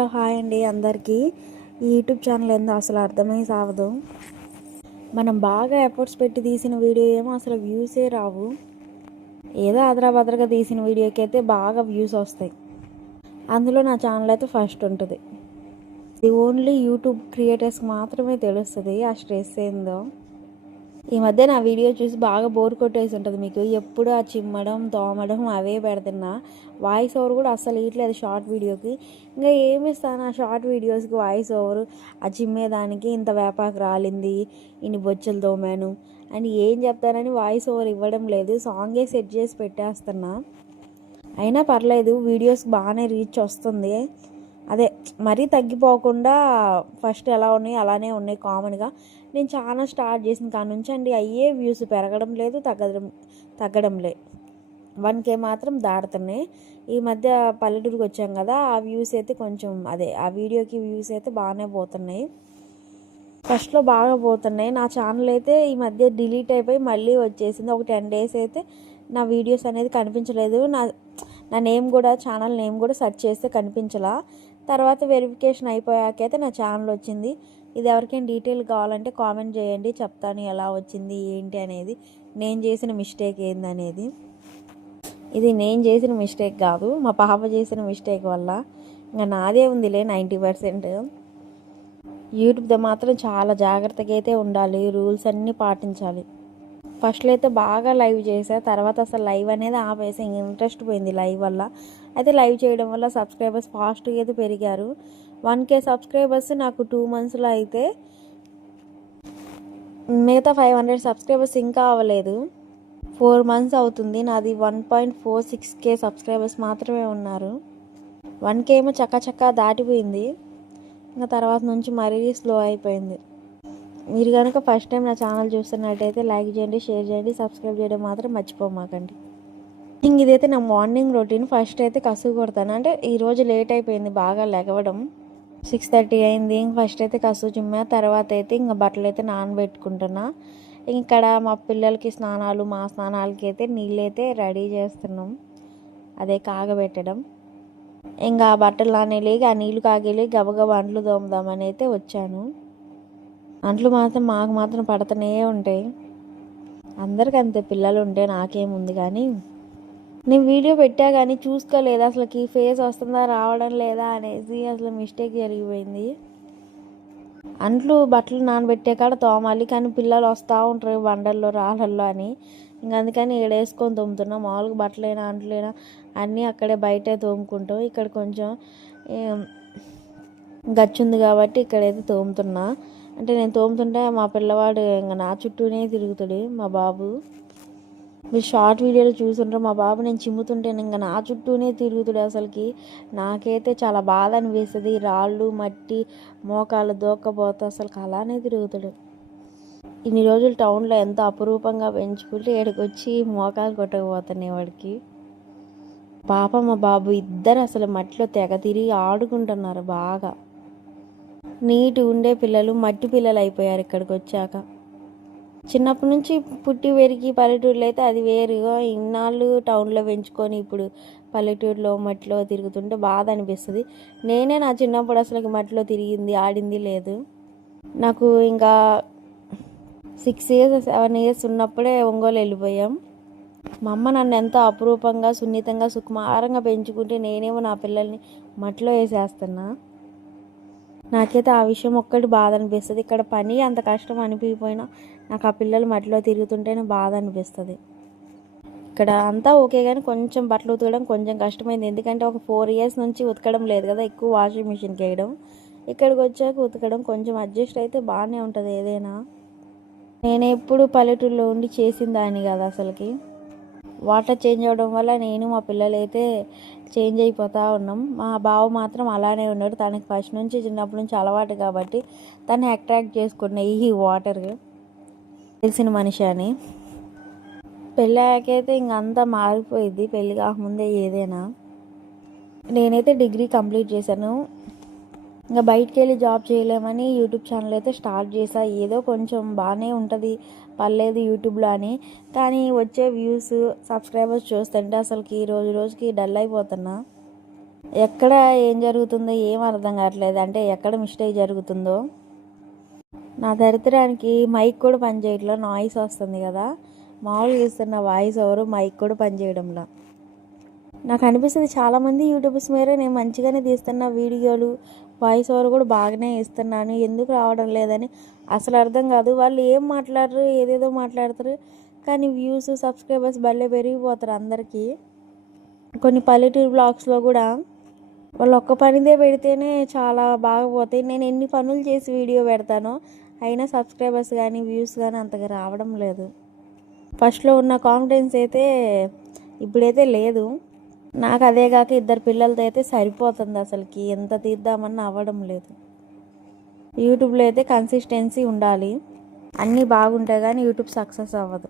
Hello hi అండి అందరికీ. ఈ యూట్యూబ్ ఛానల్ ఏందో అసలు అర్థమై సావదు. మనం బాగా ఎఫర్ట్స్ పెట్టి తీసిన వీడియో ఏమో అసలు వ్యూసే రావు. ఏదో ఆదరాభద్రగా తీసిన వీడియోకి అయితే బాగా వ్యూస్ వస్తాయి. అందులో నా ఛానల్ అయితే ఫస్ట్ ఉంటుంది. ఇది ఓన్లీ యూట్యూబ్ క్రియేటర్స్కి మాత్రమే తెలుస్తుంది. ఆ స్ట్రెస్ ఏందో. ఈ మధ్య నా వీడియో చూసి బాగా బోర్ కొట్టేసి ఉంటుంది మీకు. ఎప్పుడు ఆ చిమ్మడం తోమడం అవే పెడుతున్నా. వాయిస్ ఓవర్ కూడా అస్సలు ఇయట్లేదు షార్ట్ వీడియోకి ఇంకా ఏమి ఇస్తాను ఆ షార్ట్ వీడియోస్కి వాయిస్ ఓవర్ ఆ చిమ్మేదానికి ఇంత వేపాకు రాలింది ఇన్ని బొచ్చలు తోమాను అని ఏం చెప్తానని వాయిస్ ఓవర్ ఇవ్వడం లేదు. సాంగే సెట్ చేసి పెట్టేస్తున్నా. అయినా పర్లేదు వీడియోస్ బాగానే రీచ్ వస్తుంది. అదే మరీ తగ్గిపోకుండా ఫస్ట్ ఎలా ఉన్నాయి అలానే ఉన్నాయి కామన్గా నేను చాలా స్టార్ట్ చేసిన కాడ నుంచి అండి అయ్యే వ్యూస్ పెరగడం లేదు తగ్గడం తగ్గడం లే. వన్ కే మాత్రం దాడుతున్నాయి ఈ మధ్య పల్లెటూరుకి వచ్చాం కదా ఆ వ్యూస్ అయితే కొంచెం అదే ఆ వీడియోకి వ్యూస్ అయితే బాగానే పోతున్నాయి. ఫస్ట్లో బాగా పోతున్నాయి. నా ఛానల్ అయితే ఈ మధ్య డిలీట్ అయిపోయి మళ్ళీ వచ్చేసింది. ఒక టెన్ డేస్ అయితే నా వీడియోస్ అనేది కనిపించలేదు. నా నా నేమ్ కూడా ఛానల్ నేమ్ కూడా సెర్చ్ చేస్తే కనిపించలా. తర్వాత వెరిఫికేషన్ అయిపోయాకైతే నా ఛానల్ వచ్చింది. ఇది ఎవరికైనా డీటెయిల్ కావాలంటే కామెంట్ చేయండి చెప్తాను ఎలా వచ్చింది ఏంటి అనేది. నేను చేసిన మిస్టేక్ ఏందనేది. ఇది నేను చేసిన మిస్టేక్ కాదు మా పాప చేసిన మిస్టేక్ వల్ల. ఇంకా నాదే ఉందిలే నైంటీ పర్సెంట్. యూట్యూబ్తో మాత్రం చాలా జాగ్రత్తగా అయితే ఉండాలి రూల్స్ అన్నీ పాటించాలి. ఫస్ట్లో అయితే బాగా లైవ్ చేసా తర్వాత అసలు లైవ్ అనేది ఆపేసి ఇంట్రెస్ట్ పోయింది లైవ్ వల్ల. అయితే లైవ్ చేయడం వల్ల సబ్స్క్రైబర్స్ ఫాస్ట్గా అయితే పెరిగారు. వన్ కే సబ్స్క్రైబర్స్ నాకు టూ మంత్స్లో అయితే మిగతా ఫైవ్ హండ్రెడ్ సబ్స్క్రైబర్స్ ఇంకా అవ్వలేదు. ఫోర్ మంత్స్ అవుతుంది నాది one point four six K subscribers మాత్రమే ఉన్నారు. వన్ కే ఏమో చక్క చక్క దాటిపోయింది. ఇంకా తర్వాత నుంచి మరీ స్లో అయిపోయింది. మీరు కనుక ఫస్ట్ టైం నా ఛానల్ చూస్తున్నట్టయితే లైక్ చేయండి షేర్ చేయండి సబ్స్క్రైబ్ చేయడం మాత్రం మర్చిపోమాకండి. ఇంక ఇదైతే నా మార్నింగ్ రొటీన్ ఫస్ట్ అయితే కసుగు కొడతాను. అంటే ఈరోజు లేట్ అయిపోయింది బాగా లెగవడం సిక్స్ థర్టీ అయింది ఇంక ఫస్ట్ అయితే కసుగు చుమ్మా తర్వాత అయితే ఇంకా బట్టలు అయితే నానబెట్టుకుంటున్నా. ఇక్కడ మా పిల్లలకి స్నానాలు మా స్నానాలకి అయితే నీళ్ళు అయితే రెడీ చేస్తున్నాం. అదే కాగబెట్టడం. ఇంకా ఆ బట్టలు నానేలేగి ఆ నీళ్ళు కాగేలి గబగబా అంట్లు తోముదామని అయితే వచ్చాను. అంట్లు మాత్రం మాకు మాత్రం పడుతూనే ఉంటాయి. అందరికి అంతే పిల్లలు ఉంటే నాకేముంది కానీ. నేను వీడియో పెట్టా కానీ చూసుకోలేదు అసలుకి ఫేస్ వస్తుందా రావడం లేదా అనేసి అసలు మిస్టేక్ జరిగిపోయింది. అంట్లు బట్టలు నానబెట్టే కాడ తోమాలి కానీ పిల్లలు వస్తూ ఉంటారు బండల్లో రాళ్ళల్లో అని. ఇంక అందుకని ఏడేసుకొని తోముతున్నాం. మామూలుగా బట్టలైనా అంట్లైనా అన్నీ అక్కడే బయటే తోముకుంటాం. ఇక్కడ కొంచెం గచ్చుంది కాబట్టి ఇక్కడైతే తోముతున్నా. అంటే నేను తోముతుంటే మా పిల్లవాడు ఇంకా నా చుట్టూనే తిరుగుతాడు మా బాబు. మీరు షార్ట్ వీడియోలో చూసుంటారు మా బాబు నేను చిమ్ముతుంటే ఇంకా నా చుట్టూనే తిరుగుతాడు అసలుకి. నాకైతే చాలా బాధ అనిపిస్తుంది రాళ్ళు మట్టి మోకాలు దూకపోతే అసలు అలానే తిరుగుతాడు. ఇన్ని రోజులు టౌన్లో ఎంత అపురూపంగా పెంచుకుంటే ఇక్కడికి వచ్చి మోకాలు కొట్టకపోతున్నాయి వాడికి పాప మా బాబు ఇద్దరు అసలు మట్టిలో తెగ తిరిగి ఆడుకుంటున్నారు బాగా. నీటి ఉండే పిల్లలు మట్టి పిల్లలు అయిపోయారు ఇక్కడికి వచ్చాక. చిన్నప్పటి నుంచి పుట్టి పెరిగి పల్లెటూరులో అయితే అది వేరుగా ఇన్నాళ్ళు టౌన్లో పెంచుకొని ఇప్పుడు పల్లెటూరులో మట్టిలో తిరుగుతుంటే బాధ అనిపిస్తుంది. నేనే నా చిన్నప్పుడు అసలు మట్టిలో తిరిగింది ఆడింది లేదు. నాకు ఇంకా సిక్స్ ఇయర్స్ సెవెన్ ఇయర్స్ ఉన్నప్పుడే ఒంగోలు వెళ్ళిపోయాం. మా అమ్మ నన్ను ఎంతో అపురూపంగా సున్నితంగా సుకుమారంగా పెంచుకుంటే నేనేమో నా పిల్లల్ని మట్టిలో వేసేస్తున్నా. నాకైతే ఆ విషయం ఒక్కటి బాధ అనిపిస్తుంది ఇక్కడ పని అంత కష్టం అనిపించిపోయినా నాకు ఆ పిల్లలు మట్టిలో తిరుగుతుంటేనే బాధ అనిపిస్తుంది ఇక్కడ అంతా ఓకే కానీ కొంచెం బట్టలు ఉతకడం కొంచెం కష్టమైంది. ఎందుకంటే ఒక ఫోర్ ఇయర్స్ నుంచి ఉతకడం లేదు కదా ఎక్కువ వాషింగ్ మిషన్కి వేయడం. ఇక్కడికి వచ్చాక ఉతకడం కొంచెం అడ్జస్ట్ అయితే బాగానే ఉంటుంది ఏదైనా. నేను ఎప్పుడు పల్లెటూరులో ఉండి చేసిన దాన్ని కదా అసలుకి. వాటర్ చేంజ్ అవ్వడం వల్ల నేను మా పిల్లలైతే చేంజ్ అయిపోతూ ఉన్నాం. మా బావ మాత్రం అలానే ఉన్నాడు. తనకి ఫస్ట్ నుంచి చిన్నప్పటి నుంచి అలవాటు కాబట్టి తను అట్రాక్ట్ చేసుకున్న ఈ వాటర్. తెలిసిన మనిషి అని. పెళ్ళాకైతే ఇంకంతా మారిపోయింది పెళ్ళి కాకముందే ఏదైనా. నేనైతే డిగ్రీ కంప్లీట్ చేశాను. ఇంకా బయటికి వెళ్ళి జాబ్ చేయలేమని యూట్యూబ్ ఛానల్ అయితే స్టార్ట్ చేసా. ఏదో కొంచెం బాగానే ఉంటుంది. పర్లేదు యూట్యూబ్లో అని. కానీ వచ్చే వ్యూస్ సబ్స్క్రైబర్స్ చూస్తుంటే అసలుకి రోజు రోజుకి డల్ అయిపోతున్నా. ఎక్కడ ఏం జరుగుతుందో ఏం అర్థం కావట్లేదు. అంటే ఎక్కడ మిస్టేక్ జరుగుతుందో. నా దరిద్రానికి మైక్ కూడా పనిచేయట్లా. నాయిస్ వస్తుంది కదా. మామూలుగా ఇస్తున్న వాయిస్ ఎవరు మైక్ కూడా పనిచేయడంలో. నాకు అనిపిస్తుంది చాలామంది యూట్యూబర్స్ మీరే నేను మంచిగానే తీస్తున్న వీడియోలు వాయిస్ ఓవర్ కూడా బాగానే ఇస్తున్నాను ఎందుకు రావడం లేదని అసలు అర్థం కాదు. వాళ్ళు ఏం మాట్లాడరు ఏదేదో మాట్లాడతారు కానీ వ్యూస్ సబ్స్క్రైబర్స్ భలే పెరిగిపోతారు అందరికీ. కొన్ని పల్లెటూరు బ్లాగ్స్లో కూడా వాళ్ళు ఒక్క పనిదే పెడితేనే చాలా బాగా పోతాయి. నేను ఎన్ని పనులు చేసి వీడియో పెడతానో అయినా సబ్స్క్రైబర్స్ కానీ వ్యూస్ కానీ అంతగా రావడం లేదు. ఫస్ట్లో ఉన్న కాన్ఫిడెన్స్ అయితే ఇప్పుడైతే లేదు. నాకు అదే కాక ఇద్దరు పిల్లలతో అయితే సరిపోతుంది అసలుకి. ఎంత తీద్దామన్నా అవ్వడం లేదు. యూట్యూబ్లో అయితే కన్సిస్టెన్సీ ఉండాలి. అన్నీ బాగుంటాయి కానీ యూట్యూబ్ సక్సెస్ అవ్వదు.